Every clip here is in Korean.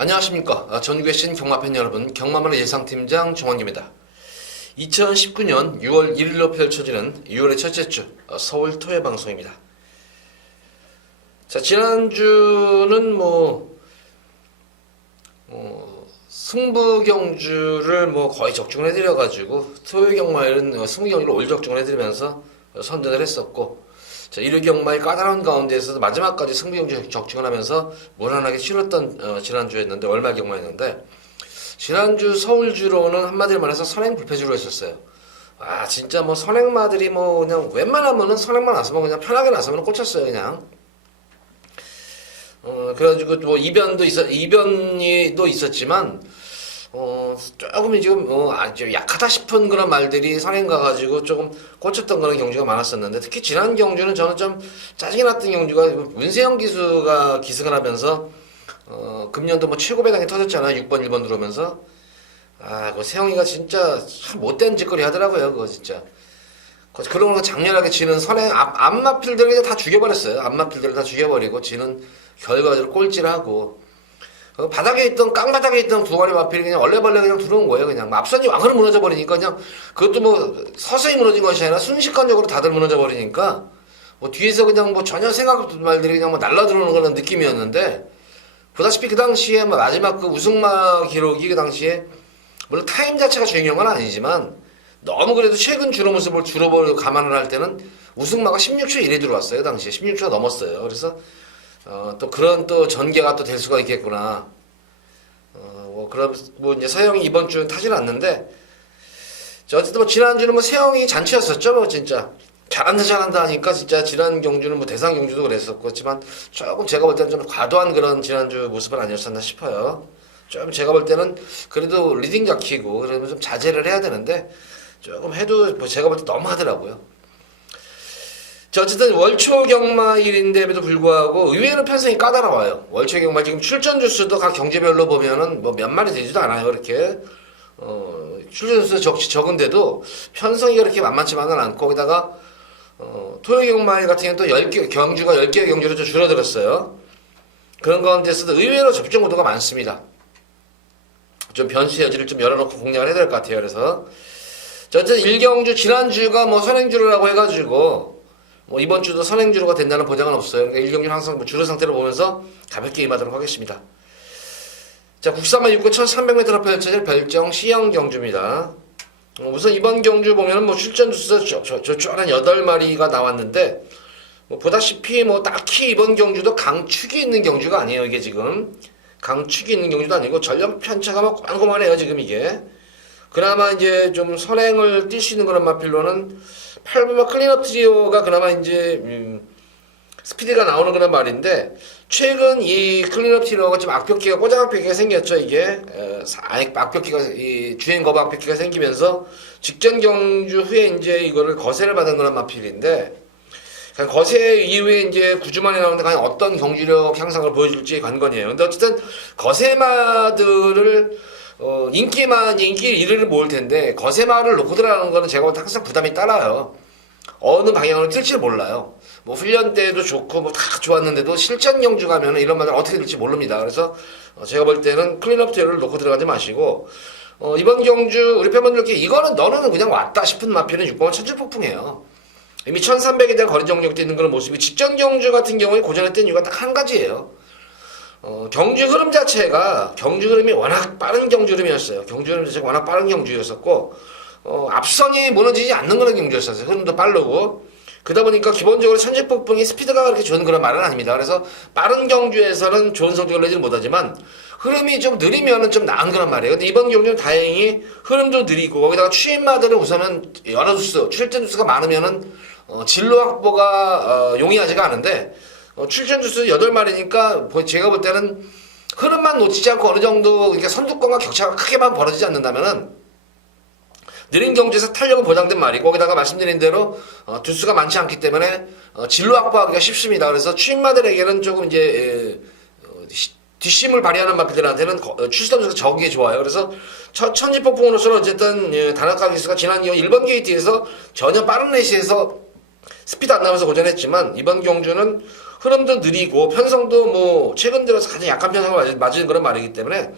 안녕하십니까. 전국에 계신 경마팬 여러분, 경마만의 예상팀장 정원기입니다. 2019년 6월 1일로 펼쳐지는 6월의 첫째 주 서울 토요 방송입니다. 자, 지난주는 승부 경주를 거의 적중을 해드려가지고 토요 경마일은 승부 경주를 올 적중을 해드리면서 선전을 했었고, 자, 일요 경마의 까다로운 가운데에서도 마지막까지 승부 경주 적중을 하면서 무난하게 치렀던 지난주였는데, 월말 경마였는데, 지난주 서울주로는 한마디로 말해서 선행 불패주로 했었어요. 아, 진짜 선행마들이 그냥 웬만하면은 선행만 나서면 그냥 편하게 나서면 꽂혔어요, 그냥. 그래가지고 이변도 있었지만, 조금 지금 아주 약하다 싶은 그런 말들이 선행 가가지고 조금 꽂혔던 그런 경주가 많았었는데, 특히 지난 경주는 저는 좀 짜증이 났던 경주가 문세영 기수가 기승을 하면서 금년도 최고 배당이 터졌잖아요. 6번 1번 들어오면서. 그 세영이가 진짜 참 못된 짓거리 하더라고요. 그거 진짜. 그런 거 장렬하게 지는 선행 앞마필들을 다 죽여버렸어요. 앞마필들을 다 죽여버리고 지는 결과적으로 꼴찌를 하고, 바닥에 있던 깡바닥에 있던 두 마리 마필이 그냥 얼레벌레 그냥 들어온 거예요. 그냥 앞선이 왕으로 무너져 버리니까, 그냥 그것도 서서히 무너진 것이 아니라 순식간적으로 다들 무너져 버리니까 뒤에서 그냥 전혀 생각 없던 말들이 그냥 날라 들어오는 그런 느낌이었는데, 보다시피 그 당시에 마지막 그 우승마 기록이 그 당시에 물론 타임 자체가 중요한 건 아니지만, 너무 그래도 최근 주로 모습을 감안을 할 때는 우승마가 16초 1에 들어왔어요. 당시에 16초가 넘었어요. 그래서 또 그런 또 전개가 또 될 수가 있겠구나. 그럼 이제 서영이 이번 주는 타진 않는데, 어쨌든 지난주는 세영이 잔치였었죠. 진짜 잘한다 하니까 진짜 지난 경주는 대상 경주도 그랬었지만, 조금 제가 볼 때는 좀 과도한 그런 지난주 모습은 아니었었나 싶어요. 좀 제가 볼 때는 그래도 리딩 잡히고 그러면 좀 자제를 해야 되는데, 조금 해도 제가 볼 때 너무 하더라고요. 자, 어쨌든 월초 경마일인데도 불구하고 의외로 편성이 까다로워요. 월초 경마 지금 출전 주수도 각 경제별로 보면은 몇 마리 되지도 않아요. 그렇게 출전 주수 적은데도 편성이 그렇게 만만치만은 않고, 거기다가 토요 경마일 같은 경우는 또 10개 경주가 10개 경주로 좀 줄어들었어요. 그런 가운데서도 의외로 접종 구도가 많습니다. 좀 변수 여지를 좀 열어놓고 공략을 해야 될 것 같아요. 그래서 어쨌든 1경주 지난주가 선행주로라고 해가지고 이번 주도 선행주로가 된다는 보장은 없어요. 그러니까 1경주는 항상 주로 상태로 보면서 가볍게 임하도록 하겠습니다. 자, 국산마 6구 1300m로 펼쳐질 별정 C형 경주입니다. 우선 이번 경주 보면은 출전 주수 한 8마리가 나왔는데, 보다시피 딱히 이번 경주도 강축이 있는 경주가 아니에요. 이게 지금 강축이 있는 경주도 아니고 전력 편차가 꼼꼼하네요. 지금 이게 그나마 이제 좀 선행을 뛸 수 있는 그런 마필로는 8번마 클린업 트리오가 그나마 이제 스피드가 나오는 그런 말인데, 최근 이 클린업 트리오가 좀 악벽기가 꼬장 악벽기가 생겼죠. 이게 악벽기가 이 주행 거부 악벽기가 생기면서 직전 경주 후에 이제 이거를 거세를 받은 그런 마필인데, 거세 이후에 이제 9주 만에 나오는데 과연 어떤 경주력 향상을 보여줄지 관건이에요. 근데 어쨌든 거세마들을 인기 1위를 모을 텐데, 거세마를 놓고 들어가는 거는 제가 볼 때 항상 부담이 따라요. 어느 방향으로 튈지 몰라요. 훈련 때도 좋고 다 좋았는데도 실전 경주 가면 이런 말들 어떻게 될지 모릅니다. 그래서 제가 볼 때는 클린업 테일을 놓고 들어가지 마시고, 이번 경주 우리 팬분들께 이거는 너는 그냥 왔다 싶은 마필은 6번은 천출폭풍이에요. 이미 1300에 대한 거리 정력도 있는 그런 모습이, 직전 경주 같은 경우에 고전했던 이유가 딱 한 가지예요. 경주 흐름 자체가, 경주 흐름이 워낙 빠른 경주 흐름이었어요. 경주 흐름 자체가 워낙 빠른 경주였었고, 앞선이 무너지지 않는 그런 경주였어요. 흐름도 빠르고. 그러다 보니까 기본적으로 천지폭풍이 스피드가 그렇게 좋은 그런 말은 아닙니다. 그래서 빠른 경주에서는 좋은 성적을 내지는 못하지만, 흐름이 좀 느리면은 좀 나은 그런 말이에요. 근데 이번 경주는 다행히 흐름도 느리고, 거기다가 추임마들은 우선은 여러 주수, 출전 주수가 많으면은 진로 확보가 용이하지가 않은데, 출전 주수 8마리니까 제가 볼 때는 흐름만 놓치지 않고 어느 정도, 그러니까 선두권과 격차가 크게만 벌어지지 않는다면은 느린 경주에서 탄력은 보장된 말이고, 거기다가 말씀드린 대로 두수가 많지 않기 때문에 진로 확보하기가 쉽습니다. 그래서 추임마들에게는 조금 이제 뒷심을 발휘하는 마필들한테는 출수 점수가 적은 게 좋아요. 그래서 천지폭풍으로서는 어쨌든 단학가 기수가 지난 1번 게이트에서 전혀 빠른 레이스에서 스피드 안 나면서 고전했지만, 이번 경주는 흐름도 느리고 편성도 뭐 최근 들어서 가장 약한 편성을 맞은 그런 말이기 때문에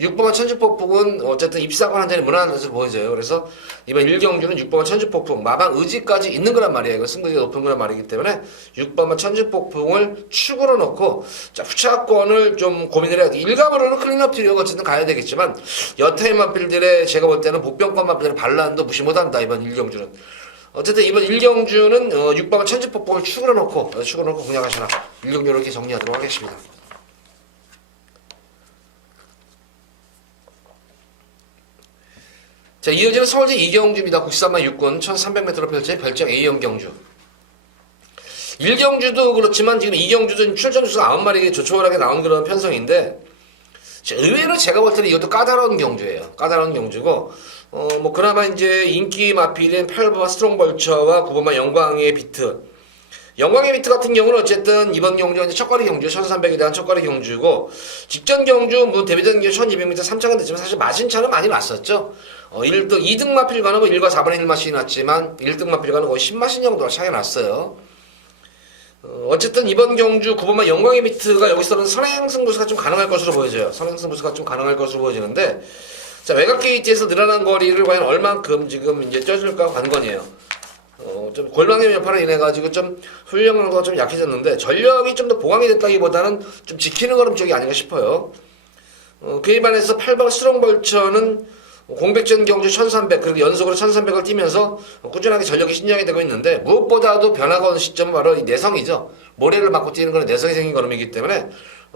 6번만 천주폭풍은 어쨌든 입사관 한테는 무난한 것으로 보여져요. 그래서 이번 1경주는 6번만 천주폭풍 마방 의지까지 있는 거란 말이에요. 이거 승부가 높은 거란 말이기 때문에 6번만 천주폭풍을 축으로 놓고 자 후차권을 좀 고민을 해야 돼. 일감으로는 클린업 딜러가 어쨌든 가야 되겠지만 여타의 마필들의 제가 볼 때는 복병권 마필들의 반란도 무시 못한다. 이번 1경주는. 어쨌든 이번 1경주는 6번만 천주폭풍을 축으로 놓고 공략하셔라. 1경주 이렇게 정리하도록 하겠습니다. 자, 이어지는 서울제 2경주입니다. 93만 6군 1300m로 펼쳐진 별정 A형 경주. 1경주도 그렇지만 지금 2경주도 출전 수가 9마리가 조촐하게 나온 그런 편성인데 의외로 제가 볼 때는 이것도 까다로운 경주예요. 까다로운 경주고 뭐 그나마 이제 인기 마필인 8번마 스트롱벌처와 9번마 영광의 비트. 영광의 비트 같은 경우는 어쨌든 이번 경주가 이제 첫거리 경주 1300에 대한 첫거리 경주고 직전 경주 뭐 데뷔전 경주 1200m 3차가 됐지만 사실 마진 차는 많이 났었죠. 1등, 2등 마필과는 뭐 1과 4분의 1마신이 났지만 1등 마필과는 거의 10마신 정도가 차이가 났어요. 어쨌든 이번 경주 9번마 영광의 비트가 여기서는 선행 승부수가 좀 가능할 것으로 보여져요. 선행 승부수가 좀 가능할 것으로 보여지는데 자 외곽 게이트에서 늘어난 거리를 과연 얼만큼 지금 이제 쪄줄까 관건이에요. 좀 골망의 여파로 인해 가지고 좀 훈련하는 좀 약해졌는데 전력이 좀 더 보강이 됐다기보다는 좀 지키는 걸음 쪽이 아닌가 싶어요. 그에 반해서 8번 스트롱벌처는 공백전 경주 1300 그리고 연속으로 1300을 뛰면서 꾸준하게 전력이 신장이 되고 있는데 무엇보다도 변화가 오는 시점은 바로 이 내성이죠. 모래를 맞고 뛰는 건 내성이 생긴 걸음이기 때문에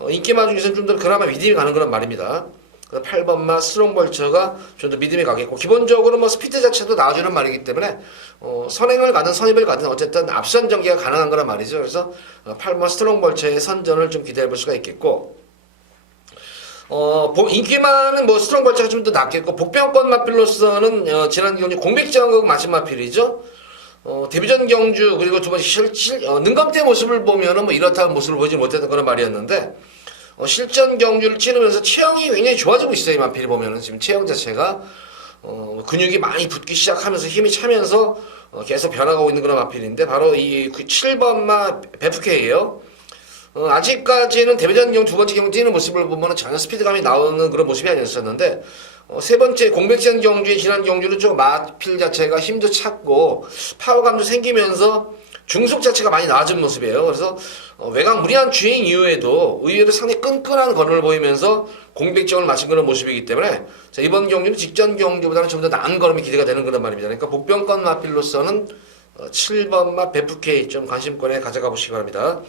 인기마 중에서는 좀 더 그나마 믿음이 가는 그런 말입니다. 8번마 스트롱벌처가 좀 더 믿음이 가겠고 기본적으로 뭐 스피드 자체도 나와주는 말이기 때문에 선행을 가든 선입을 가든 어쨌든 앞선 전개가 가능한 거란 말이죠. 그래서 8번마 스트롱벌처의 선전을 좀 기대해 볼 수가 있겠고 인기만은 뭐 스트롱벌처가 좀 더 낫겠고 복병권 마필로서는 지난 경주 공백지왕국 마신 마필이죠. 데뷔전 경주 그리고 두 번째 능감대 모습을 보면은 뭐 이렇다는 모습을 보지 못했던 그런 말이었는데 실전 경주를 치르면서 체형이 굉장히 좋아지고 있어요. 이 마필이 보면은 지금 체형 자체가 근육이 많이 붙기 시작하면서 힘이 차면서 계속 변화가고 있는 그런 마필인데 바로 이 7번마 베프케예요. 아직까지는 데뷔전 경주 두 번째 경주 뛰는 모습을 보면 전혀 스피드감이 나오는 그런 모습이 아니었었는데 세 번째 공백전 경주의 지난 경주는 좀 마필 자체가 힘도 찼고 파워감도 생기면서 중속 자체가 많이 나아진 모습이에요. 그래서 외곽 무리한 주행 이후에도 의외로 상당히 끈끈한 걸음을 보이면서 공백점을 마친 그런 모습이기 때문에 자, 이번 경주는 직전 경주보다는 좀 더 나은 걸음이 기대가 되는 그런 말입니다. 그러니까 복병권 마필로서는 7번마 베프케이 좀 관심권에 가져가 보시기 바랍니다.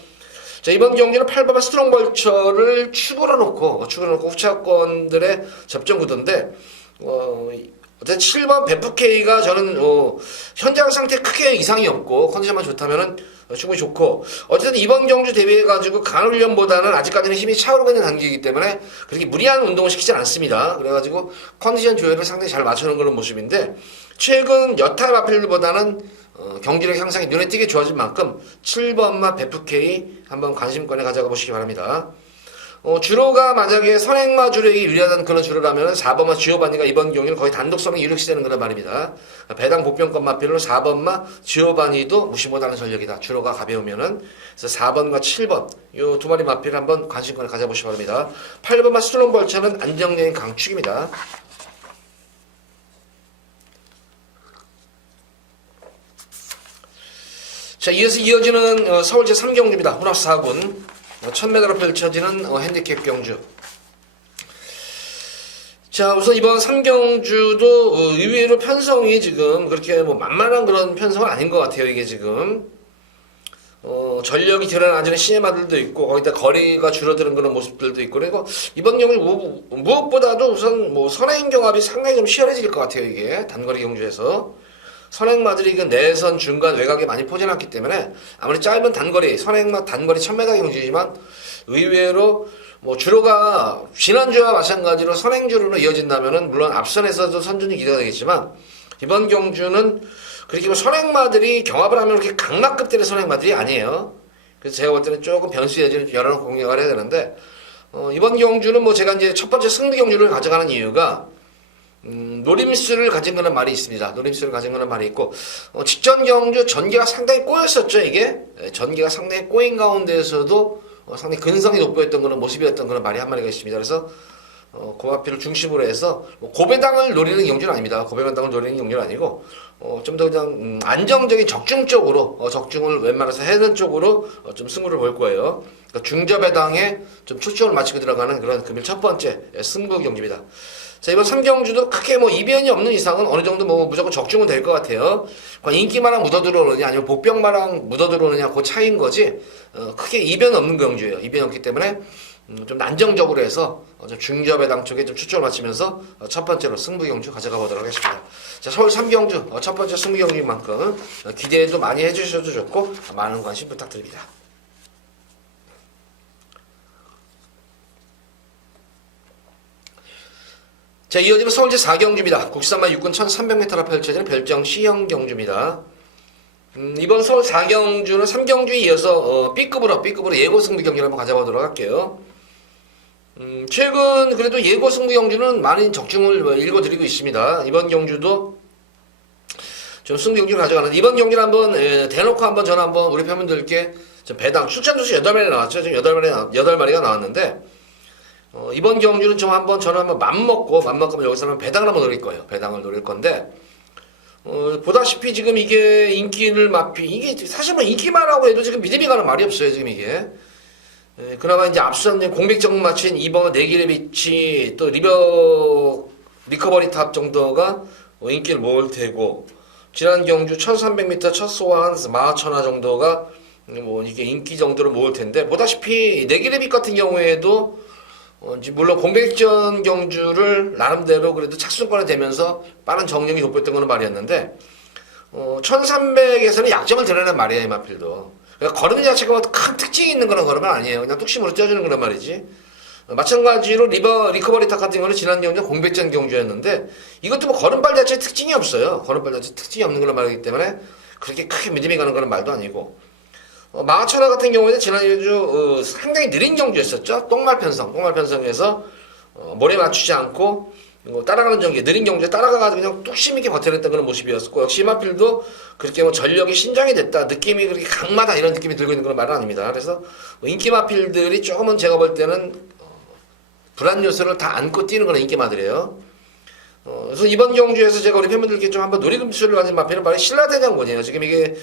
자, 이번 경기는 8번마 스트롱벌처를 축으로 놓고 후차권들의 접전 구도인데 어쨌든 7번 베프케이가 저는 현장 상태 크게 이상이 없고 컨디션만 좋다면은 충분히 좋고 어쨌든 이번 경주 대비해가지고 간훈련보다는 아직까지는 힘이 차오르고 있는 단계이기 때문에 그렇게 무리한 운동을 시키지 않습니다. 그래가지고 컨디션 조절을 상당히 잘 맞추는 그런 모습인데 최근 여타 마필보다는 경기력 향상이 눈에 띄게 좋아진 만큼 7번마 베프케이 한번 관심권에 가져가 보시기 바랍니다. 주로가 만약에 선행마 주력이 유리하다는 그런 주로라면 4번마 지오바니가 이번 경기는 거의 단독성이 유력시되는 그런 말입니다. 배당 복병권 마필로 4번마 지오바니도 무시 못하는 전력이다. 주로가 가벼우면은 그래서 4번과 7번 요 두 마리 마필 한번 관심권을 가져보시기 바랍니다. 8번마 스트롱벌처는 안정적인 강축입니다. 자, 이어서 이어지는 서울 제3경주입니다. 혼합 4군 1000m로 펼쳐지는 핸디캡 경주. 자, 우선 이번 3경주도 의외로 편성이 지금 그렇게 뭐 만만한 그런 편성은 아닌 것 같아요. 이게 지금 전력이 드러나지는 시네마들도 있고 거기다 거리가 줄어드는 그런 모습들도 있고 그리고 이번 경주 무엇보다도 우선 뭐 선행 경합이 상당히 좀 치열해질 것 같아요. 이게 단거리 경주에서 선행마들이 그 내선 중간 외곽에 많이 포진했기 때문에 아무리 짧은 단거리 선행마 단거리 1000m 경주이지만 의외로 뭐 주로가 지난주와 마찬가지로 선행주로로 이어진다면은 물론 앞선에서도 선준이 기대가 되겠지만 이번 경주는 그렇게 뭐 선행마들이 경합을 하면 그렇게 강락급들의 선행마들이 아니에요. 그래서 제가 볼 때는 조금 변수 여지를 열어놓고 공략을 해야 되는데 이번 경주는 뭐 제가 이제 첫 번째 승리 경주를 가져가는 이유가 노림수를 가진 거는 말이 있습니다. 노림수를 가진 거는 말이 있고, 직전 경주 전개가 상당히 꼬였었죠, 이게. 전개가 상당히 꼬인 가운데에서도 상당히 근성이 돋보였던 그런 모습이었던 그런 말이 한 마리가 있습니다. 그래서 고마피를 중심으로 해서 고배당을 노리는 경주는 아닙니다. 고배당을 노리는 경주는 아니고 좀 더 그냥 안정적인 적중 쪽으로 적중을 웬만해서 해는 쪽으로 좀 승부를 볼 거예요. 그러니까 중저배당에 좀 초점을 맞추고 들어가는 그런 금일 첫 번째 승부 경주입니다. 자, 이번 3경주도 크게 뭐 이변이 없는 이상은 어느 정도 뭐 무조건 적중은 될 것 같아요. 인기마랑 묻어들어오느냐 아니면 복병마랑 묻어들어오느냐 그 차이인 거지 크게 이변 없는 경주예요. 이변이 없기 때문에 좀 난정적으로 해서 좀 중저배당 쪽에 좀 초점을 맞추면서 첫 번째로 승부 경주 가져가 보도록 하겠습니다. 자, 서울 3경주 첫 번째 승부 경주인 만큼 기대도 많이 해주셔도 좋고 많은 관심 부탁드립니다. 자, 이어지면 서울제 4경주입니다. 국산마 육군 1300m로 펼쳐지는 별정 시형 경주입니다. 이번 서울 4경주는 3경주에 이어서 B급으로 예고 승부 경기를 한번 가져보도록 할게요. 최근 그래도 예고 승부 경주는 많은 적중을 읽어드리고 있습니다. 이번 경주도 좀 승부 경주를 가져가는데 이번 경기를 한번 대놓고 한번 저는 한번 우리 팬분들께 배당 출전 조수 8마리 나왔죠. 지금 8마리가 나왔는데 이번 경주는 저는 한번 맘먹고 여기서는 배당을 한번 노릴 거예요. 배당을 노릴 건데 보다시피 지금 이게 인기를 이게 사실 뭐 인기만하고 해도 지금 믿음이 가는 말이 없어요. 지금 이게 그나마 이제 앞선 공백점 마친 이번 내길의 빛이 또 리커버리 탑 정도가 인기를 모을 테고 지난 경주 1300m 첫 소환 마하천하 정도가 뭐 이게 인기 정도를 모을 텐데 보다시피 내길의 빛 같은 경우에도 물론 공백전 경주를 나름대로 그래도 착순권에 되면서 빠른 정령이 돋보였던 거는 말이었는데 1300에서는 약점을 드러낸 말이에요. 이마필도 그러니까 걸음 자체가 큰 특징이 있는 그런 걸음은 아니에요. 그냥 뚝심으로 쪄주는 그런 말이지. 마찬가지로 리커버리 탑 같은 경우는 지난 경주 공백전 경주였는데 이것도 뭐 걸음발 자체에 특징이 없어요. 걸음발 자체에 특징이 없는 그런 말이기 때문에 그렇게 크게 믿음이 가는 그런 말도 아니고 마하천하 같은 경우에는 지난 경주 상당히 느린 경주였었죠. 똥말 편성에서 모래 맞추지 않고 따라가는 경기, 느린 경주에 따라가가지고 그냥 뚝심 있게 버텨냈던 그런 모습이었고 역시 이마필도 그렇게 뭐 전력이 신장이 됐다, 느낌이 그렇게 강마다 이런 느낌이 들고 있는 그런 말은 아닙니다. 그래서 인기마필들이 조금은 제가 볼 때는 불안 요소를 다 안고 뛰는 그런 인기마들이에요. 그래서 이번 경주에서 제가 우리 팬분들께 좀 한번 놀이금수를 가진 마필은 바로 신라대장군이에요. 지금 이게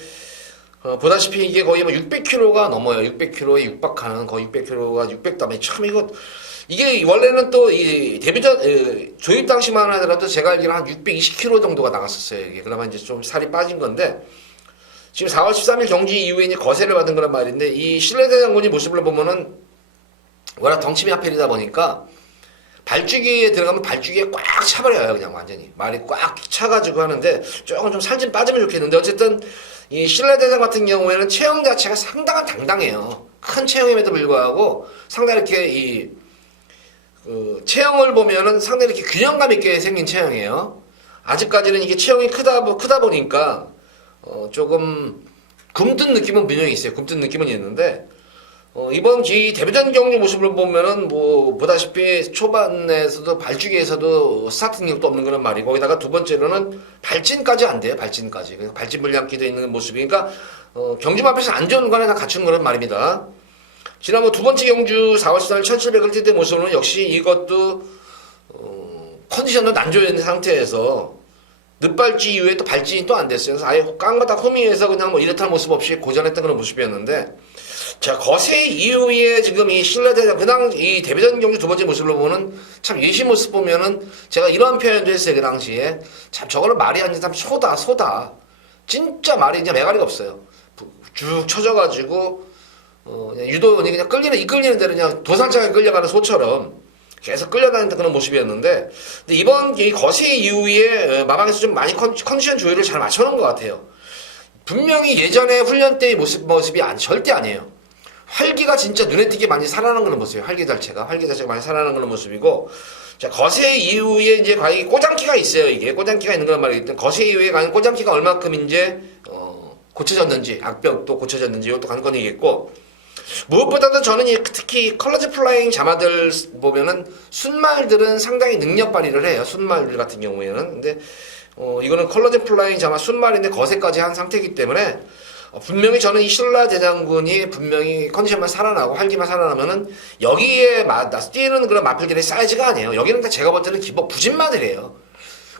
보다시피 이게 거의 뭐 600km가 넘어요. 600km에 육박하는 거의 600km가 600담에 참 이게 원래는 또 이 데뷔전 조입 당시만 하더라도 제가 알기로 한 620km 정도가 나갔었어요. 이게 그나마 이제 좀 살이 빠진 건데 지금 4월 13일 경기 이후에 이제 거세를 받은 그런 말인데 이 신라대장군이 모습을 보면은 워낙 덩치미 하필이다 보니까 발주기에 들어가면 발주기에 꽉 차버려요. 그냥 완전히 말이 꽉 차가지고 하는데 조금 좀 살 좀 빠지면 좋겠는데 어쨌든 이 신라대장 같은 경우에는 체형 자체가 상당한 당당해요. 큰 체형임에도 불구하고 상당히 이렇게 체형을 보면은 상당히 이렇게 균형감 있게 생긴 체형이에요. 아직까지는 이게 체형이 크다 보니까 조금 굼뜬 느낌은 분명히 있어요. 굼뜬 느낌은 있는데 이번 이 데뷔전 경기 모습을 보면은 뭐 보다시피 초반에서도 발주기에서도 스타트 능력도 없는 그런 말이고 거기다가 두 번째로는 발진까지 안 돼요. 발진까지 발진 물량기도 있는 모습이니까 경주 앞에서 안 좋은 거에 다 갖춘 그런 말입니다. 지난 두 번째 경주 4월 14일 1700을 뛸 때 모습은 역시 이것도 컨디션도 난조인 상태에서 늦발지 이후에 또 발진이 또 안 됐어요. 그래서 아예 깡마다 호미에서 그냥 뭐 이렇다는 모습 없이 고전했던 그런 모습이었는데 자, 거세 이후에 지금 이 신라대장 그당 이 데뷔전 경주 두 번째 모습을 보면은 참 예시 모습 보면은 제가 이런 표현도 했어요. 그 당시에 참 저거는 말이 아니라 참 소다 진짜 말이 이제 매가리가 없어요. 쭉 쳐져가지고 유도원이 그냥 이끌리는 대로 그냥 도살장에 끌려가는 소처럼 계속 끌려다니는 그런 모습이었는데 근데 이번 이 거세 이후에 마방에서 좀 많이 컨디션 조율을 잘 맞춰놓은 것 같아요. 분명히 예전에 훈련 때의 모습이 절대 아니에요. 활기가 진짜 눈에 띄게 많이 살아나는 그런 모습이에요. 활기 자체가 많이 살아나는 그런 모습이고 자, 거세 이후에 이제 과연 꼬장기가 있어요. 이게 꼬장기가 있는 그런 말이기 때문에 거세 이후에 과연 꼬장기가 얼마큼 이제 고쳐졌는지 악벽도 고쳐졌는지 이것도 관건이겠고 무엇보다도 저는 특히 컬러즈 플라잉 자마들 보면은 순말들은 상당히 능력 발휘를 해요. 순말들 같은 경우에는. 근데 이거는 컬러즈 플라잉 자마 순말인데 거세까지 한 상태이기 때문에 분명히 저는 이 신라 대장군이 분명히 컨디션만 살아나고 활기만 살아나면은 여기에 뛰는 그런 마필들의 사이즈가 아니에요. 여기는 다 제가 볼 때는 기본 부진마들이에요.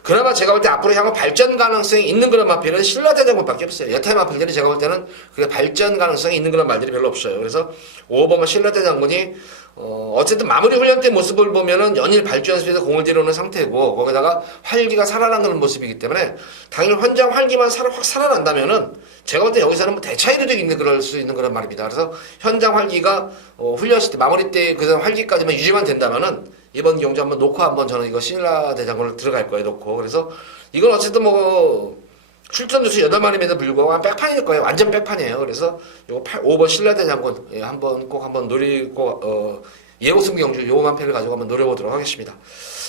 그나마 제가 볼 때 앞으로 향후 발전 가능성이 있는 그런 마필은 신라 대장군밖에 없어요. 여타 마필들이 제가 볼 때는 그게 발전 가능성이 있는 그런 말들이 별로 없어요. 그래서 5번만 신라 대장군이 어쨌든 마무리 훈련 때 모습을 보면은 연일 발주 연습에서 공을 들여오는 상태고 거기다가 활기가 살아난 그런 모습이기 때문에 당일 현장 활기만 확 살아난다면은 제가 볼 때 여기서는 뭐 대차이도 있는 그럴 수 있는 그런 말입니다. 그래서 현장 활기가 훈련했을 때 마무리 때 그 활기까지만 유지만 된다면은 이번 경주 한번 놓고 한번 저는 이거 신라 대장군을 들어갈 거예요. 놓고 그래서 이건 어쨌든 뭐 출전 주수 8마리임에도 불구하고 백판일 거예요. 완전 백판이에요. 그래서 요거 5번 신라 대장군 한번 꼭 한번 노리고 예고승부 경주 요만 패를 가지고 한번 노려보도록 하겠습니다.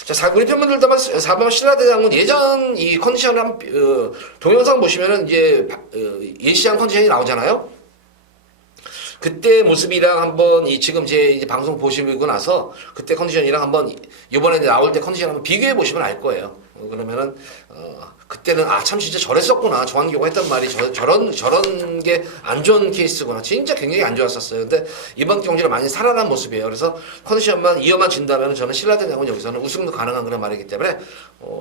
자, 우리 팬분들도 4번 신라 대장군 예전 이 컨디션 동영상 보시면은 이제 예시한 컨디션이 나오잖아요. 그때 모습이랑 한번 지금 제 이제 방송 보시고 나서 그때 컨디션이랑 한번 이번에 나올 때 컨디션 한번 비교해 보시면 알 거예요. 그러면은 그때는 참 진짜 저랬었구나. 조한규가 했던 말이 저런 게 안 좋은 케이스구나. 진짜 굉장히 안 좋았었어요. 근데 이번 경기를 많이 살아난 모습이에요. 그래서 컨디션만 이어만 진다면 저는 신라 대장군 여기서는 우승도 가능한 그런 말이기 때문에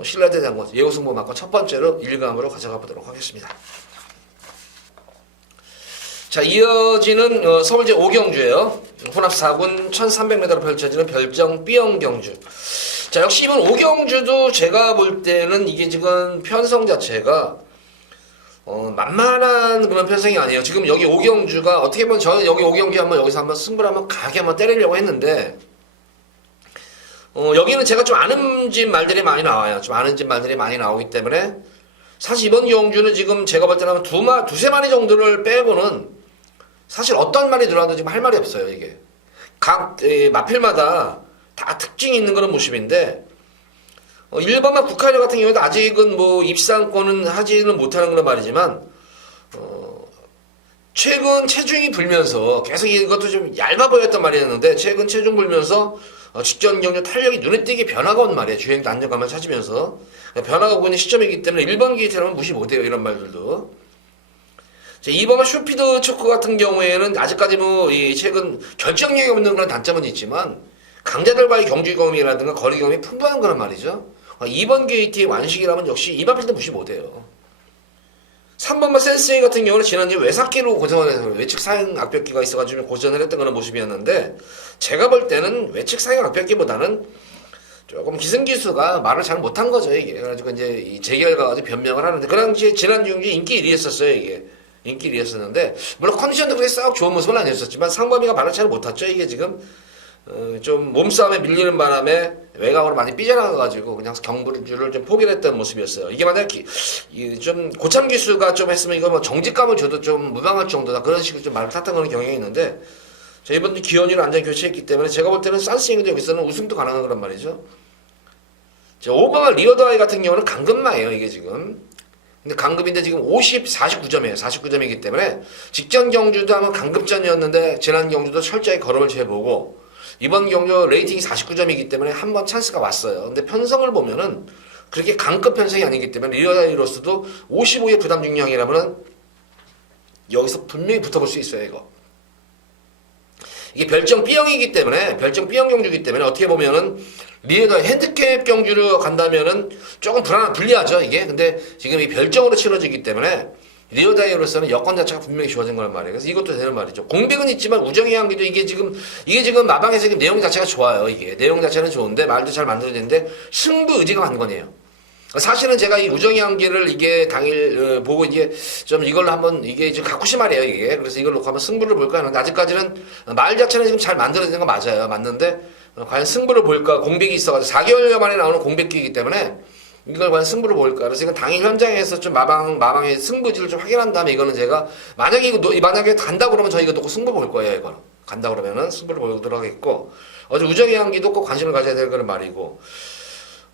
신라 대장군 예우승부 맞고 첫 번째로 1강으로 가져가 보도록 하겠습니다. 자, 이어지는 서울제 5경주예요. 혼합 4군 1300m로 펼쳐지는 별정 B형 경주. 자, 역시 이번 5경주도 제가 볼 때는 이게 지금 편성 자체가 만만한 그런 편성이 아니에요. 지금 여기 5경주가 어떻게 보면 저는 여기 5경기 여기서 한번 승부를 한번 강하게 한번 때리려고 했는데 여기는 제가 좀 아는 집 말들이 많이 나와요. 좀 아는 집 말들이 많이 나오기 때문에 사실 이번 경주는 지금 제가 볼 때는 두세 마리 정도를 빼고는 사실 어떤 말이 들어와도 지금 할 말이 없어요. 이게 각 마필마다 다 특징이 있는 그런 모습인데 일반만 국가대 같은 경우에도 아직은 뭐 입상권은 하지는 못하는 그런 말이지만 최근 체중이 불면서 계속 이것도 좀 얇아 보였던 말이었는데 최근 체중 불면서 직전 경주 탄력이 눈에 띄게 변화가 온 말이에요. 주행 안정감을 찾으면서 변화가 오고 있는 시점이기 때문에 1번 기태라면 무시 못해요. 이런 말들도. 자, 2번은 쇼피드 초크 같은 경우에는 아직까지 최근 결정력이 없는 그런 단점은 있지만 강자들과의 경주 경험이라든가 거리 경험이 풍부한 그런 말이죠. 2번 게이트의 완식이라면 역시 이 마필도 무시 못해요. 3번만 센스웨이 같은 경우는 지난주에 외삭기로 고전을 해서 외측 사행 악벽기가 있어가지고 고전을 했던 그런 모습이었는데 제가 볼 때는 외측 사행 악벽기보다는 조금 기승기수가 말을 잘 못한 거죠. 이게 그래가지고 이제 이 재결과 가지고 변명을 하는데 그 당시에 지난주 경주 인기 1위였었어요. 이게 인기 1위였었는데 물론 컨디션도 그렇게 썩 좋은 모습은 아니었었지만 상범이가 말을 잘 못했죠. 이게 지금 좀 몸싸움에 밀리는 바람에 외곽으로 많이 삐져나가가지고 그냥 경주를 좀 포기를 했던 모습이었어요. 이게 만약 좀 고참 기수가 좀 했으면 이거 뭐 정직감을 줘도 좀 무방할 정도다 그런 식으로 좀 말을 탔던 그런 경향이 있는데 자, 이번 기현이를 완전히 교체했기 때문에 제가 볼 때는 산스윙도 여기서는 우승도 가능한 그런 말이죠. 자, 오버가 리어드아이 같은 경우는 강급마예요. 이게 지금. 근데 강급인데 지금 49점이에요. 49점이기 때문에 직전 경주도 아마 강급전이었는데 지난 경주도 철저히 걸음을 재보고 이번 경주 레이팅이 49점이기 때문에 한번 찬스가 왔어요. 근데 편성을 보면은 그렇게 강급 편성이 아니기 때문에 리어다이로스도 55의 부담 중량이라면은 여기서 분명히 붙어볼 수 있어요. 이게 별정 B형이기 때문에 별정 B형 경주이기 때문에 어떻게 보면은 리에더 핸디캡 경주로 간다면은 조금 불리하죠 이게. 근데 지금 이 별정으로 치러지기 때문에 리어다이로서는 여건 자체가 분명히 주어진 거란 말이에요. 그래서 이것도 되는 말이죠. 공백은 있지만 우정의 향기도 이게 지금 마방에서 지금 내용 자체가 좋아요. 이게 내용 자체는 좋은데 말도 잘 만들어지는데 승부 의지가 관건이에요. 사실은 제가 이 우정의 향기를 이게 당일 보고 이게 좀 이걸로 한번 이게 지금 가쿠시 말이에요 이게. 그래서 이걸 놓고 한번 승부를 볼까 하는데 아직까지는 말 자체는 지금 잘 만들어지는 거 맞아요. 맞는데 과연 승부를 볼까 공백이 있어가지고 4개월여 만에 나오는 공백기이기 때문에 이걸 과연 승부를 볼까. 그래서 이건 당일 현장에서 좀 마방의 승부지를 좀 확인한 다음에 이거는 제가 만약에 간다 그러면 저희 이거 놓고 승부 볼 거예요. 이거는 간다 그러면은 승부를 보도록 하겠고 어제 우정의 향기도 꼭 관심을 가져야 될 그런 말이고.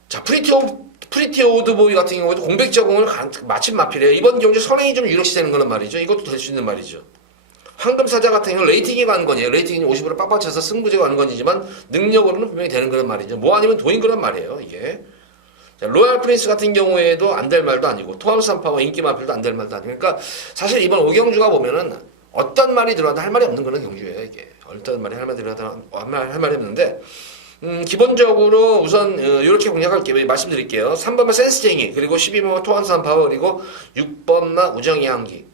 자, 프리티 오드보이 같은 경우에도 공백 적응을 마침 마필이에요. 이번 경주 선행이 좀 유력시 되는 거란 말이죠. 이것도 될 수 있는 말이죠. 황금사자 같은 경우는 레이팅이 관건이에요. 레이팅이 50으로 빡빡 쳐서 승부제가 관건이지만 능력으로는 분명히 되는 그런 말이죠. 뭐 아니면 돈인 그런 말이에요. 이게. 자, 로얄 프린스 같은 경우에도 안 될 말도 아니고 토함산파워 인기 마필도 안 될 말도 아니고 그러니까 사실 이번 오경주가 보면은 어떤 말이 들어와도 할 말이 없는 그런 경주예요. 이게 어떤 말이 할 말이 들어와도 할 말이 없는데 기본적으로 우선 이렇게 공략할게요. 말씀드릴게요. 3번만 센스쟁이 그리고 12번만 토함산파워 그리고 6번만 우정의 향기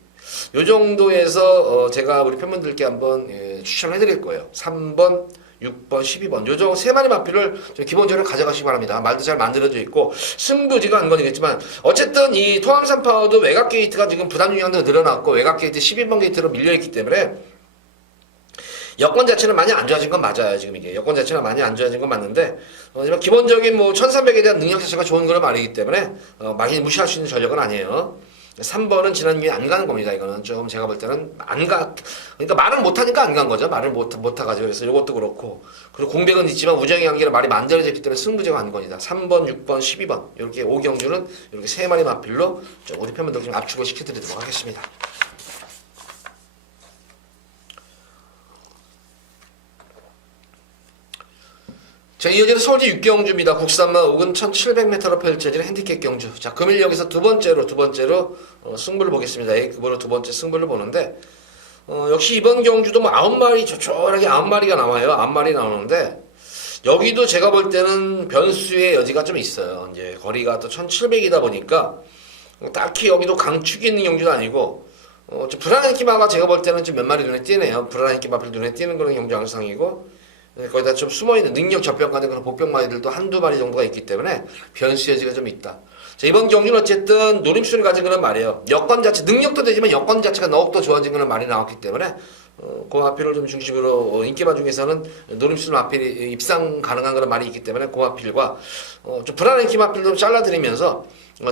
요 정도에서 제가 우리 팬분들께 한번 추천을 해드릴 거예요. 3번 6번, 12번 요정 세 마리 마필을 기본적으로 가져가시기 바랍니다. 말도 잘 만들어져 있고 승부지가 안 거니겠지만 어쨌든 이 토함산 파워도 외곽 게이트가 지금 부담 유형도 늘어났고 외곽 게이트 12번 게이트로 밀려있기 때문에 여건 자체는 많이 안 좋아진 건 맞아요. 지금 이게 여건 자체는 많이 안 좋아진 건 맞는데 하지만 기본적인 뭐 1300에 대한 능력 자체가 좋은 그런 말이기 때문에 많이 무시할 수 있는 전력은 아니에요. 3번은 지난 기회에 안 가는 겁니다. 이거는 좀 제가 볼 때는 그러니까 말을 못하니까 안 간 거죠. 말을 못해가지고. 그래서 이것도 그렇고. 그리고 공백은 있지만 우정의 향기로 말이 만들어졌기 때문에 승부제가 관건이다. 3번, 6번, 12번. 이렇게 5경주는 이렇게 세 마리 마필로 우리 팬분들 좀 압축을 시켜드리도록 하겠습니다. 자, 이어지는 서울시 육경주입니다. 국산마 옥은 1700m로 펼쳐지는 핸디캡 경주. 자, 금일 여기서 두 번째로 승부를 보겠습니다. A급으로 두 번째 승부를 보는데 역시 이번 경주도 뭐 9마리 조촐하게 9마리가 나와요. 9마리 나오는데 여기도 제가 볼 때는 변수의 여지가 좀 있어요. 이제 거리가 또 1700이다 보니까 딱히 여기도 강축이 있는 경주도 아니고 좀 불안한 기마가 제가 볼 때는 좀 몇 마리 눈에 띄네요. 불안한 기마들 눈에 띄는 그런 경주 양상이고 거기다 좀 숨어있는 능력 저평가된 그런 복병마리들도 한두 마리 정도가 있기 때문에 변수 여지가 좀 있다. 자, 이번 경주는 어쨌든 노림수를 가진 그런 말이에요. 여건 자체, 능력도 되지만 여건 자체가 더욱더 좋아진 그런 말이 나왔기 때문에 그 마필을 좀 중심으로 인기마 중에서는 노림수 마필이 입상 가능한 그런 말이 있기 때문에 그 마필과 좀 불안한 기마필도 좀 잘라드리면서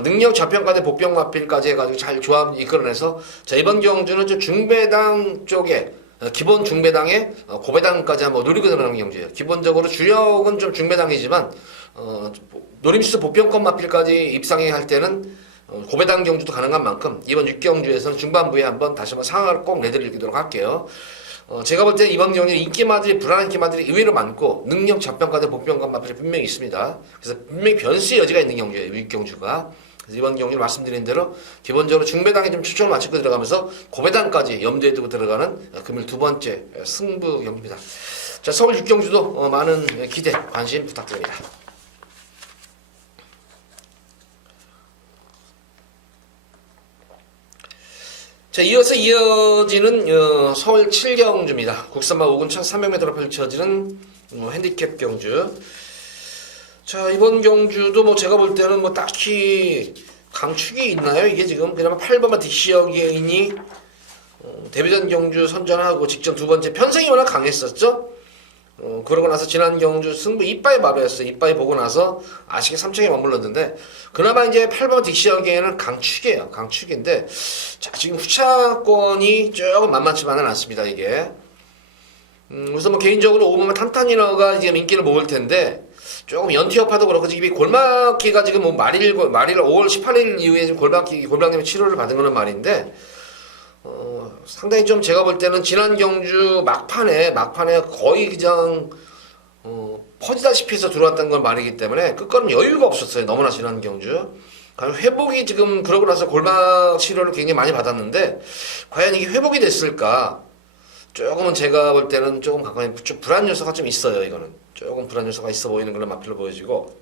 능력 저평가된 복병 마필까지 해가지고 잘 조합 이끌어내서 자, 이번 경주는 좀 중배당 쪽에 기본 중배당에 고배당까지 한번 노리고 들어가는 경주예요. 기본적으로 주력은 좀 중배당이지만 노림수 보편권 마필까지 입상해 할 때는 고배당 경주도 가능한 만큼 이번 6경주에서는 중반부에 한번 다시 한번 상황을 꼭 내드리도록 할게요. 제가 볼 때는 이번 경주에 인기마들이 불안한 인기마들이 의외로 많고 능력 저평가된 보편권 마필이 분명히 있습니다. 그래서 분명히 변수의 여지가 있는 경주예요. 6경주가. 이번 경주 말씀드린 대로 기본적으로 중배당에 좀 초점을 맞추고 들어가면서 고배당까지 염두에 두고 들어가는 금일 두 번째 승부 경주입니다. 자, 서울 6경주도 많은 기대, 관심 부탁드립니다. 자, 이어지는 서울 7경주입니다. 국산마 5군 1300m로 펼쳐지는 핸디캡 경주. 자, 이번 경주도 뭐 제가 볼 때는 뭐 딱히 강축이 있나요? 이게 지금 그나마 8번만 딕시어게인이 데뷔전 경주 선전하고 직전 두 번째 편성이 워낙 강했었죠. 그러고 나서 지난 경주 승부 이빠이 마루였어요. 이빠이 보고 나서 아쉽게 3층에 머물렀는데 그나마 이제 8번 딕시어게인은 강축이에요. 강축인데 자, 지금 후차권이 조금 만만치만은 않습니다. 이게 우선 뭐 개인적으로 5번만 탄탄이너가 지금 인기를 모을 텐데 조금 연티업화도 그렇고 지금 골막기가 지금 뭐 말일 5월 18일 이후에 지금 골막염 치료를 받은 거는 말인데 상당히 좀 제가 볼 때는 지난 경주 막판에 거의 그냥 퍼지다시피 해서 들어왔던 건 말이기 때문에 끝걸음 여유가 없었어요. 너무나 지난 경주. 회복이 지금 그러고 나서 골막 치료를 굉장히 많이 받았는데 과연 이게 회복이 됐을까? 조금은 제가 볼 때는 조금 좀 불안 요소가 좀 있어요. 이거는 조금 불안 요소가 있어 보이는 그런 마필로 보여지고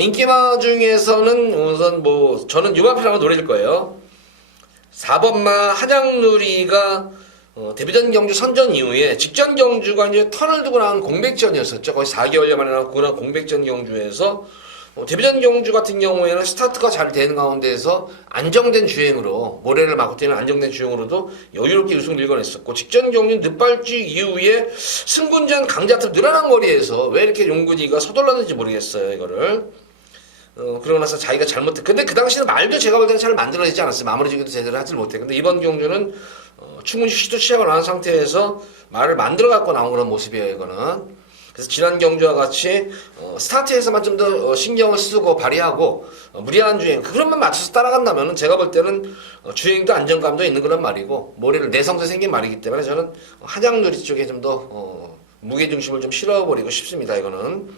인기마 중에서는 우선 뭐 저는 유마필하고 노릴 거예요. 4번마 한양누리가 데뷔전 경주 선전 이후에 직전 경주가 이제 턴을 두고 나온 공백전이었었죠. 거의 4개월여 만에 나온 공백전 경주에서 데뷔전 경주 같은 경우에는 스타트가 잘 되는 가운데에서 안정된 주행으로 모래를 맞고 뛰는 안정된 주행으로도 여유롭게 우승을 일궈냈었고 직전 경주 늦발주 이후에 승군전 강자탑 늘어난 거리에서 왜 이렇게 용근이가 서둘렀는지 모르겠어요. 이거를 그러고 나서 자기가 잘못해. 근데 그 당시에는 말도 제가 볼 때는 잘 만들어지지 않았어요. 마무리 지기도 제대로 하질 못해. 근데 이번 경주는 충분히 시도 시작을 안 한 상태에서 말을 만들어 갖고 나온 그런 모습이에요. 이거는. 그래서 지난 경주와 같이 스타트에서만 좀 더 신경을 쓰고 발휘하고 무리한 주행 그런만 맞춰서 따라간다면은 제가 볼 때는 주행도 안정감도 있는 그런 말이고 머리를 내성도 생긴 말이기 때문에 저는 한양누리 쪽에 좀 더 무게 중심을 좀 실어버리고 싶습니다. 이거는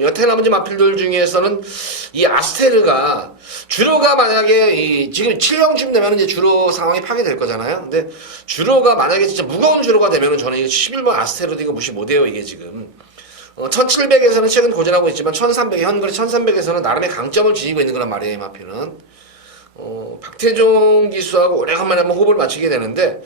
여태 나머지 마필들 중에서는 이 아스테르가 주로가 만약에 지금 7경쯤 되면 이제 주로 상황이 파괴될 거잖아요. 근데 주로가 만약에 진짜 무거운 주로가 되면은 저는 이거 11번 아스테르도 이거 무시 못해요. 이게 지금 1700에서는 최근 고전하고 있지만 1300 현거리 1300에서는 나름의 강점을 지니고 있는 그런 말이에요. 이 마필은 박태종 기수하고 오래간만에 한번 호흡을 맞추게 되는데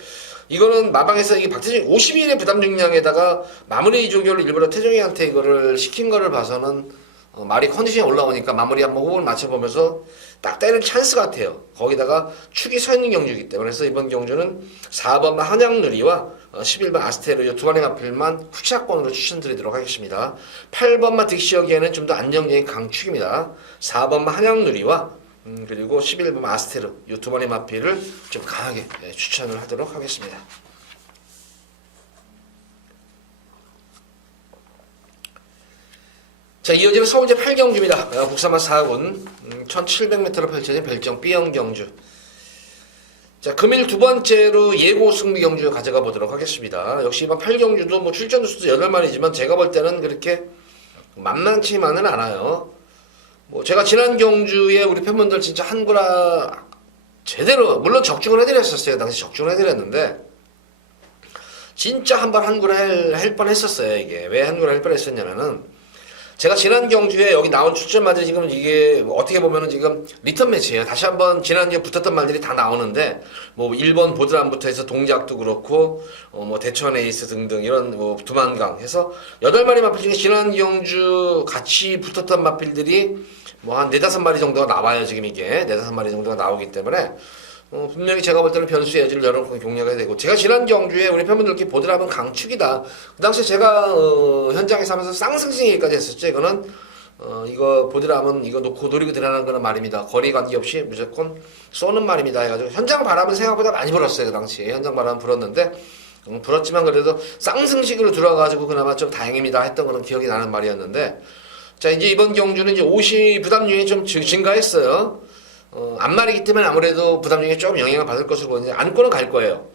이거는 마방에서 이 박태종 52일의 부담 중량에다가 마무리 조교를 일부러 태종이한테 이거를 시킨 거를 봐서는 말이 컨디션이 올라오니까 마무리 한번 호흡을 맞춰보면서 딱 때리는 찬스 같아요. 거기다가 축이 서 있는 경주이기 때문에 그래서 이번 경주는 4번만 한양누리와 11번 아스테르 이 두 마리 마필만 후차권으로 추천드리도록 하겠습니다. 8번만 득시하기에는 좀 더 안정적인 강축입니다. 4번만 한양누리와 그리고 11번 아스테르 이 두 마리 마필을 좀 강하게 추천을 하도록 하겠습니다. 자, 이어지는 서울제 8경주입니다. 국사마 4군 1700m로 펼쳐진 별정 B형 경주. 자, 금일 두 번째로 예고 승리 경주 가져가 보도록 하겠습니다. 역시 이번 8경주도 뭐 출전 수도 8마리지만 제가 볼 때는 그렇게 만만치만은 않아요. 뭐 제가 지난 경주에 우리 팬분들 진짜 한구라 제대로 물론 적중을 해드렸었어요. 당시 적중을 해드렸는데 진짜 한번 한구라 할 뻔했었어요. 이게 왜 한구라 할 뻔했었냐면은 제가 지난 경주에 여기 나온 출전마들 지금 이게 어떻게 보면은 지금 리턴 매치예요. 다시 한번 지난주에 붙었던 말들이 다 나오는데 뭐 1번 보드람부터 해서 동작도 그렇고 뭐 대천 에이스 등등 이런 뭐 두만강 해서 8마리 마필 중에 지난 경주 같이 붙었던 마필들이 뭐 한 4-5마리 정도가 나와요. 지금 이게 4-5마리 정도가 나오기 때문에 분명히 제가 볼 때는 변수의 여지를 열어놓고 공략해야 되고 제가 지난 경주에 우리 팬분들께 보드라면 강축이다. 그 당시에 제가 현장에서 하면서 쌍승신 얘기까지 했었죠. 이거는 이거 보드라면 이거 놓고 노리고 들어가는 거는 말입니다. 거리 관계없이 무조건 쏘는 말입니다. 해가지고 현장 바람은 생각보다 많이 불었어요. 그 당시에 현장 바람은 불었는데 불었지만 그래도 쌍승식으로 들어가가지고 그나마 좀 다행입니다 했던 거는 기억이 나는 말이었는데 자 이제 이번 경주는 이제 옷이 부담률이 좀 증가했어요. 안말이기 때문에 아무래도 부담중에 조금 영향을 받을 것으로 보이는데 안고는 갈 거예요.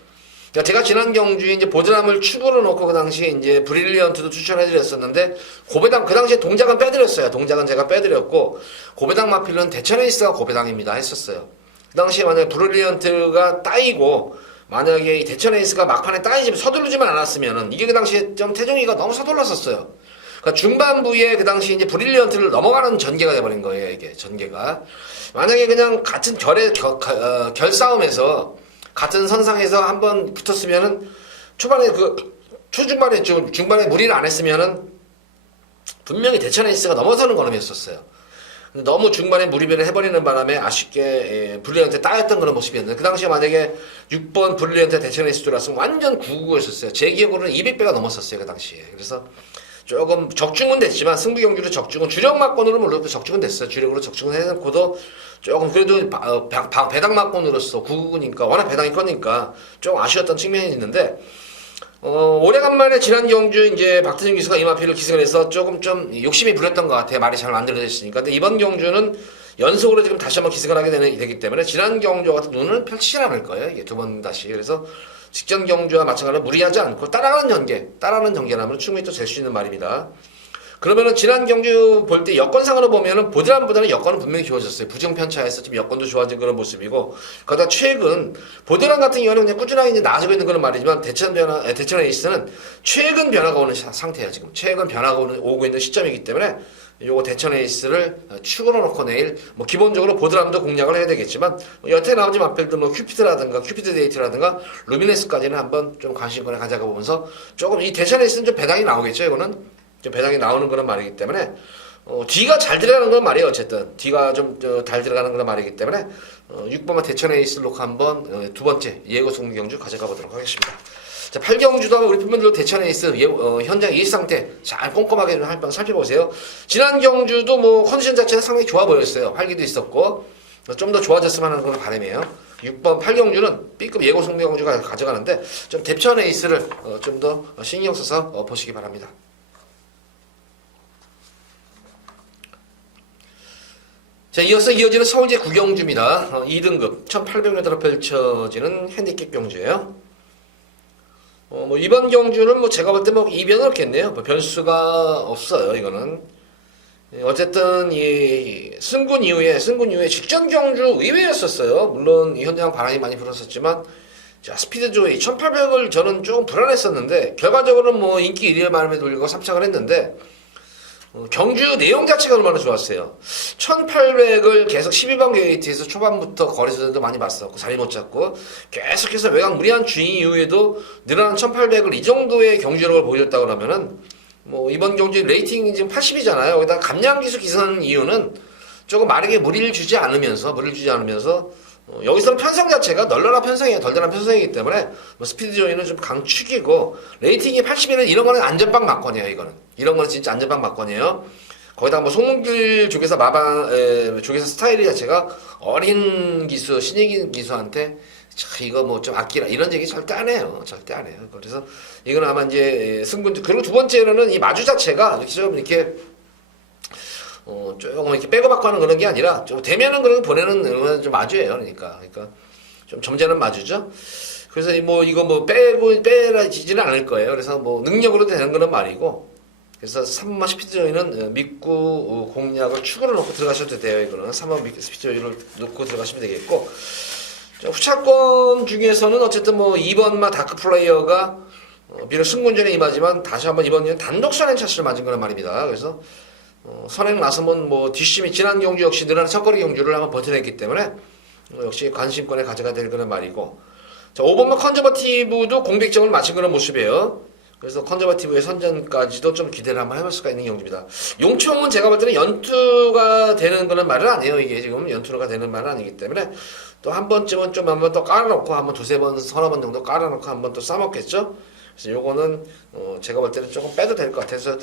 그러니까 제가 지난 경주에 이제 보드람을 축으로 놓고 그 당시에 이제 브릴리언트도 추천해드렸었는데 고배당 그 당시에 동작은 빼드렸어요. 동작은 제가 빼드렸고 고배당 마필은 대천에이스가 고배당입니다 했었어요. 그 당시에 만약에 브릴리언트가 따이고 만약에 이 대천에이스가 막판에 따이지 서두르지만 않았으면은 이게 그 당시에 좀 태종이가 너무 서둘렀었어요. 그러니까 중반부에 그 당시 이제 브릴리언트를 넘어가는 전개가 돼버린 거예요. 이게 전개가. 만약에 그냥 같은 결싸움에서 같은 선상에서 한번 붙었으면은 초반에 초중반에 중반에 무리를 안 했으면은 분명히 대천 에이스가 넘어서는 걸음이었었어요. 너무 중반에 무리배를 해버리는 바람에 아쉽게 브릴리언트에 따였던 그런 모습이었는데 그 당시에 만약에 6번 브릴리언트 대천 에이스 들어왔으면 완전 999였었어요. 제 기억으로는 200배가 넘었었어요. 그 당시에. 그래서 조금 적중은 됐지만 승부 경주로 적중은 주력 막권으로 물론 적중은 됐어요. 주력으로 적중은 해놓고도 조금 그래도 배당 막권으로서 999니까 워낙 배당이 커니까 조금 아쉬웠던 측면이 있는데 오래간만에 지난 경주 이제 박태준 기수가 이마피를 기승을 해서 조금 좀 욕심이 부렸던 것 같아요. 말이 잘 만들어졌으니까. 근데 이번 경주는 연속으로 지금 다시 한번 기승을 하게 되기 때문에 지난 경주와 같은 눈을 펼치지 않을 거예요. 이게 두 번 다시. 그래서 직전 경주와 마찬가지로 무리하지 않고 따라가는 전개라면 충분히 또 될 수 있는 말입니다. 그러면은 지난 경주 볼 때 여건상으로 보면은 보드람보다는 여건은 분명히 좋아졌어요. 부정편차에서 좀 여건도 좋아진 그런 모습이고, 거기다 최근 보드람 같은 경우는 그냥 꾸준하게 이제 나아지고 있는 그런 말이지만 대천 에이스는 최근 변화가 오는 상태예요. 지금 최근 변화가 오고 있는 시점이기 때문에 요거 대천 에이스를 축으로 놓고 내일 뭐 기본적으로 보드람도 공략을 해야 되겠지만 여태 나오지 마필들 뭐 큐피드 데이트라든가 루미네스까지는 한번 좀 관심을 가져가 보면서 조금 이 대천 에이스는 좀 배당이 나오겠죠. 이거는 좀 배당이 나오는 그런 말이기 때문에 뒤가 잘 들어가는 그런 말이에요. 어쨌든 뒤가 좀 잘 들어가는 그런 말이기 때문에 6번만 대천 에이스를 놓고 한번 두 번째 예고 승부 경주 가져가 보도록 하겠습니다. 자, 8경주도 우리 팬분들 대천 에이스 현장 예시 상태 잘 꼼꼼하게 한번 살펴보세요. 지난 경주도 뭐 컨디션 자체는 상당히 좋아 보였어요. 활기도 있었고 좀 더 좋아졌으면 하는 그런 바람이에요. 6번 8경주는 B급 예고 승부 경주가 가져가는데 좀 대천 에이스를 좀 더 신경 써서 보시기 바랍니다. 자, 이어서 이어지는 서울제 구경주입니다. 2등급 1800m로 펼쳐지는 핸디캡 경주예요. 뭐 이번 경주는 뭐 제가 볼 때 뭐 이변은 없겠네요. 뭐 변수가 없어요. 이거는 어쨌든 이 승군 이후에 직전 경주 의외였었어요. 물론 이 현장 바람이 많이 불었었지만, 자, 스피드 조이 1800을 저는 조금 불안했었는데 결과적으로는 뭐 인기 1위를 마음에 돌리고 3착을 했는데, 경주 내용 자체가 얼마나 좋았어요. 1800을 계속 12번 게이트에서 초반부터 거리수들도 많이 봤었고 자리 못 잡고 계속해서 외곽 무리한 주행 이후에도 늘어난 1800을 이 정도의 경주력을 보여줬다고 하면은 뭐 이번 경주 레이팅이 지금 80이잖아요. 거기다 감량기수 기선하는 이유는 조금 마르게 무리를 주지 않으면서 여기서는 편성 자체가 널널한 편성이에요. 덜덜한 편성이기 때문에 뭐 스피드 조이는 좀 강축이고, 레이팅이 80이면 이런 거는 안전빵 막건이에요. 이런 거는 진짜 안전빵 막건이에요. 거기다가 뭐 송문길 쪽에서 쪽에서 스타일 자체가 어린 기수, 신인 기수한테 이거 뭐 좀 아끼라 이런 얘기 절대 안 해요. 절대 안 해요. 그래서 이건 아마 이제 승군. 그리고 두 번째로는 이 마주 자체가 이렇게 조금 이렇게 빼고 받고 하는 그런 게 아니라, 좀 대면은 그런 거 보내는 좀 마주예요. 그러니까 좀 점잖은 마주죠. 그래서 이거 빼라지지는 않을 거예요. 그래서 뭐 능력으로 되는 거는 말이고, 그래서 3번 스피드 조이는 믿고 공략을 축으로 놓고 들어가셔도 돼요. 이거는 3번 스피드 조이를 놓고 들어가시면 되겠고, 후차권 중에서는 어쨌든 뭐 2번마 다크 플레이어가 비록 승군전에 임하지만 다시 한번 이번 년 단독 선행 차수를 맞은 거란 말입니다. 그래서 선행 나서면 뭐 뒷심이 지난 경주 역시 늘어난 첫거리 경주를 한번 버텨냈기 때문에 역시 관심권에 가져가 될 그런 말이고, 자, 5번마 컨저버티브도 공백점을 맞춘 그런 모습이에요. 그래서 컨저버티브의 선전까지도 좀 기대를 한번 해볼 수가 있는 경주입니다. 용총은 제가 볼 때는 연투가 되는 그런 말은 아니에요. 이게 지금 연투가 되는 말은 아니기 때문에 또 한 번쯤은 좀 한번 또 깔아놓고 한번 두세 번, 서너 번 정도 깔아놓고 한번 또 싸먹겠죠. 그래서 요거는 제가 볼 때는 조금 빼도 될 것 같아서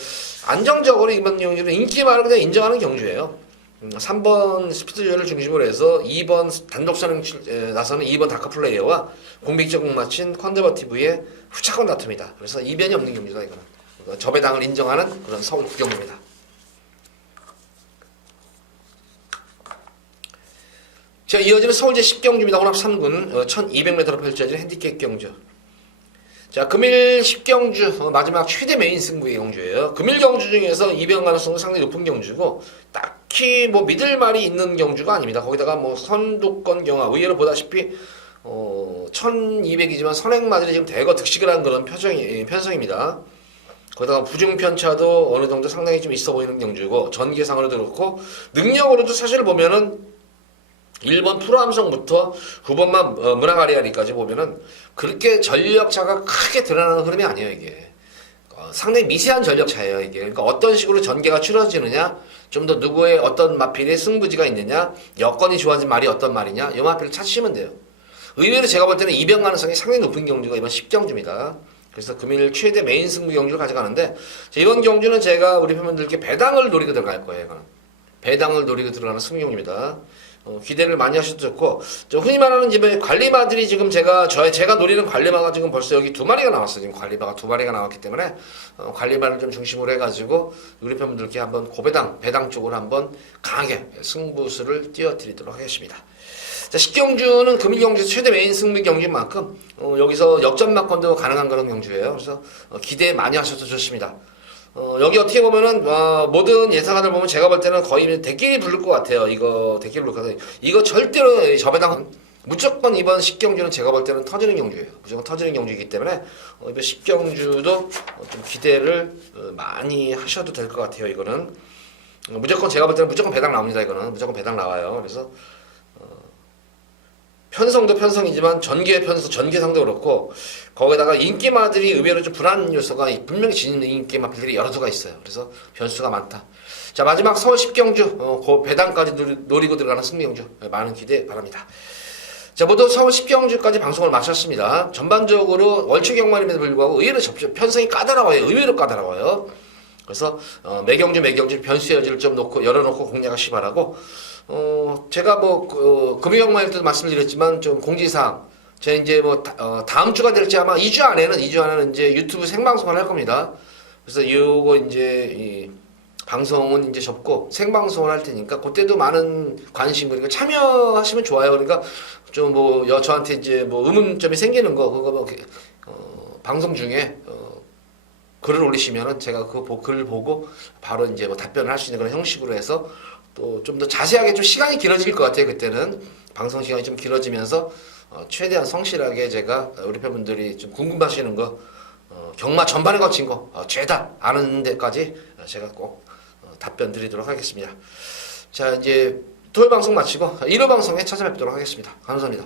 안정적으로 이번 경주는 인기만을 그냥 인정하는 경주예요. 3번 스피드조이를 중심으로 해서 2번 단독선행 나서는 2번 다크플레이어와 공백적공 맞힌 컨저버티브의 후차권 다툼이다. 그래서 이변이 없는 경주다. 이거는 저배당을 인정하는 그런 서울 구경주입니다. 자, 이어지는 서울제 10경주입니다. 혼합 3군 1200m로 펼쳐진 핸디캡 경주. 자, 금일 10경주 마지막 최대 메인 승부의 경주예요. 금일 경주 중에서 이변 가능성은 상당히 높은 경주고, 딱히 뭐 믿을 말이 있는 경주가 아닙니다. 거기다가 뭐 선두권 경화, 의외로 보다시피 1200이지만 선행마들이 지금 대거 득식을 한 그런 편성입니다. 거기다가 부중 편차도 어느 정도 상당히 좀 있어 보이는 경주고, 전개상으로도 그렇고 능력으로도 사실 보면은 1번 프로함성부터 9번만 문화가리아리까지 보면은 그렇게 전력차가 크게 드러나는 흐름이 아니에요. 이게 상당히 미세한 전력차예요. 이게 그러니까 어떤 식으로 전개가 치러지느냐, 좀 더 누구의 어떤 마필의 승부지가 있느냐, 여건이 좋아진 말이 어떤 말이냐, 이 마필을 찾으시면 돼요. 의외로 제가 볼 때는 이변 가능성이 상당히 높은 경주가 이번 10경주입니다. 그래서 금일 최대 메인 승부 경주를 가져가는데, 이번 경주는 제가 우리 팬분들께 배당을 노리고 들어갈 거예요. 이거는 배당을 노리고 들어가는 승경주입니다. 기대를 많이 하셔도 좋고, 흔히 말하는 집에 관리마들이 지금 제가 노리는 관리마가 지금 벌써 여기 2마리가 나왔어요. 지금 관리마가 2마리가 나왔기 때문에 관리마를 좀 중심으로 해가지고 우리 팬분들께 한번 배당 쪽으로 한번 강하게 승부수를 띄워드리도록 하겠습니다. 자, 10경주는 금일 경주에서 최대 메인 승부 경주인 만큼 여기서 역전 막건도 가능한 그런 경주예요. 그래서 기대 많이 하셔도 좋습니다. 여기 어떻게 보면은 모든 예상가들 보면 제가 볼 때는 거의 대끼리 부를 것 같아요. 대끼리 부를 것 같아요. 이거 절대로 저배당은 무조건 이번 10경주는 제가 볼 때는 터지는 경주예요. 무조건 터지는 경주이기 때문에 이번 10경주도 좀 기대를 많이 하셔도 될 것 같아요. 이거는 무조건 제가 볼 때는 무조건 배당 나옵니다. 이거는 무조건 배당 나와요. 그래서 편성도 편성이지만 전개상도 그렇고, 거기다가 인기마들이 의외로 좀 불안 요소가 분명히 지니는 인기마들이 여러 수가 있어요. 그래서 변수가 많다. 자, 마지막 서울 10경주 배당까지 노리고 들어가는 승리경주 많은 기대 바랍니다. 자, 모두 서울 10경주까지 방송을 마쳤습니다. 전반적으로 월초 경만임에도 불구하고 의외로 편성이 까다로워요. 의외로 까다로워요. 그래서 매경주 변수의 여지를 좀 열어놓고 공략하시 바라고, 제가 금요경만일 때도 말씀드렸지만 좀 공지사항, 제가 이제 다음 주가 될지 아마 2주 안에는 이제 유튜브 생방송을 할 겁니다. 그래서 요거 이제 방송은 이제 접고 생방송을 할 테니까 그때도 많은 관심 그리고 참여하시면 좋아요. 그러니까 좀 뭐 저한테 이제 뭐 의문점이 생기는 거 그거 뭐 방송 중에 글을 올리시면은 제가 글 보고 바로 이제 뭐 답변을 할 수 있는 그런 형식으로 해서 또 좀 더 자세하게 좀 시간이 길어질 것 같아요. 그때는 방송 시간이 좀 길어지면서 최대한 성실하게 제가 우리 팬분들이 좀 궁금하시는 거 경마 전반에 거친 거 죄다 아는 데까지 제가 꼭 답변 드리도록 하겠습니다. 자 이제 토요일 방송 마치고 일요 방송에 찾아뵙도록 하겠습니다. 감사합니다.